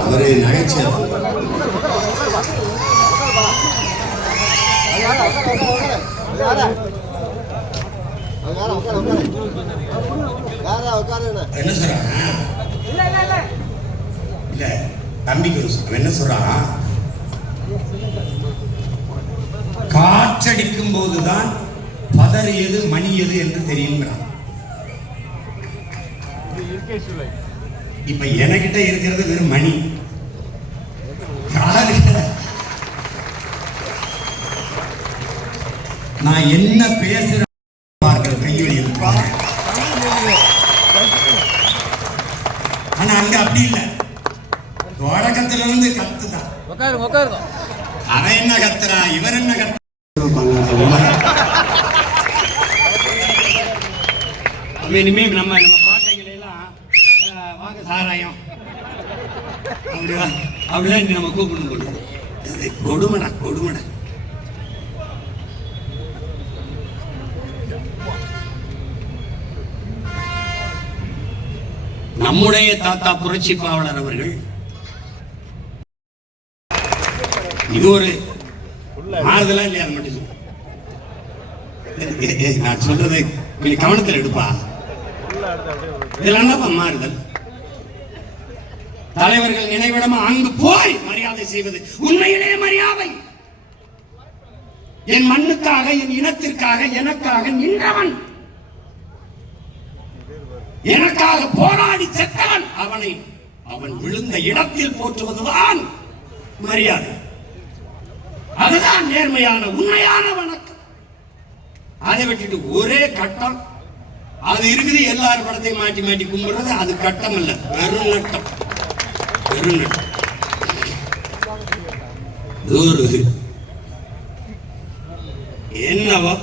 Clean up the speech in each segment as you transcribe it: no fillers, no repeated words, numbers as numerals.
அவரு நகைச்சுவை என்ன சொல்றான் இல்ல தம்பிக்கு என்ன சொல்றான், காற்றடிக்கும் போதுதான் பதறியது மணியது என்று தெரியுங்கிறான். இப்ப என்கிட்ட இருக்கிறது வெறும் மணி. நான் என்ன பேசுறேன் கையில் இருப்பாங்க. ஆனா அங்க அப்படி இல்லை, தொடக்கத்துல இருந்து கத்துதான். அவன் என்ன கத்துறா, இவர் என்ன கத்து. இனிமே நம்ம பாட்டைகளை எல்லாம் வாங்க சாராயம் அப்படிதான் நம்ம கூப்பிடணும். கொடுமடா கொடுமடா. நம்முடைய தாத்தா புரட்சி பாவலர் அவர்கள் இது ஒரு மாறுதலா இல்லையா? அது மட்டும் நான் சொல்றது கொஞ்சம் கவனத்தில் எடுப்பா. இதெல்லாம் மாறுதல். தலைவர்கள் நினைவிடமா அங்கு போய் மரியாதை செய்வது உண்மையிலே மரியாதை. என் மண்ணுக்காக, என் இனத்திற்காக, எனக்காக நின்றவன், எனக்காக போராடி செத்தவன், அவனை அவன் விழுந்த இடத்தில் போற்றுவதுதான் மரியாதை. அதுதான் நேர்மையான உண்மையான வணக்கம். அதை விட்டுட்டு ஒரே கட்டம் அது இருக்குது, எல்லாரும் படத்தையும் மாட்டி மாட்டி கும்பிடுறது அது கட்டம் இல்ல, வெறும் நட்டம். வெறும் நட்டம். என்னவோ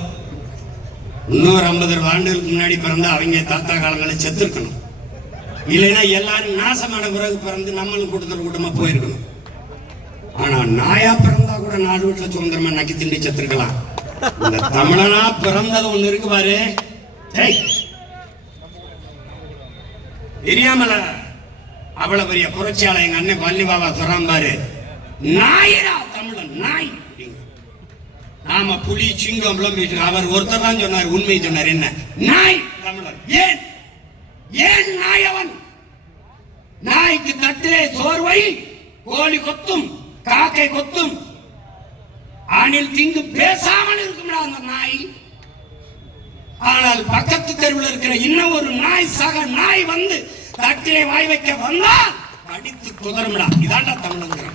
இன்னொரு 50 ஆண்டுகளுக்கு முன்னாடி பிறந்த அவங்க தாத்தா காலங்களை செத்துருக்கணும். இல்லைன்னா எல்லாரும் நாசமான பிறகு பிறந்து நம்மளும் கூட்டமா போயிருக்கணும். ஆனா நாயா பிறந்தா கூட 4 வீட்டுல சுதந்திரமா நக்கி திண்டி செத்துருக்கலாம். இந்த தமிழனா பிறந்தது ஒண்ணு இருக்கு பாரு, தெரியாமல அவ்வளவு பெரிய புரட்சியாளர் எங்க அண்ணன் பள்ளி பாபா சொல்றான் பாரு, நாயரா தமிழன் நாய். நாம புலி சிங்கம் அவர் ஒருத்தர் தான் சொன்னார், உண்மை சொன்னார். என்ன நாய் தமிழன்? ஏன் ஏன் நாயவன்? நாய்க்கு தட்டிலே சோர்வை கோழி கொத்தும், காக்கை கொத்தும், ஆணில் திங்கு பேசாமல் இருக்கும்டா அந்த நாய். ஆனால் பக்கத்து தெருவில் இருக்கிற இன்னும் ஒரு நாய், சக நாய் வந்து தட்டிலே வாய் வைக்க வந்தால் அடித்து குதறும்டா. இதாண்டா தமிழன்.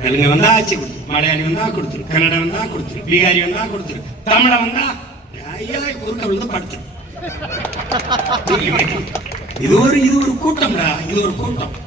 தெலுங்கு வந்தா ஆச்சு கொடுத்துரு, மலையாளி வந்தா கொடுத்துரு, கன்னடா வந்தா கொடுத்துரு, பீகாரி வந்தா கொடுத்துரு, தமிழ வந்தா குறுக்க விழுந்து படுத்துரு. இது ஒரு கூட்டம்டா, இது ஒரு கூட்டம்.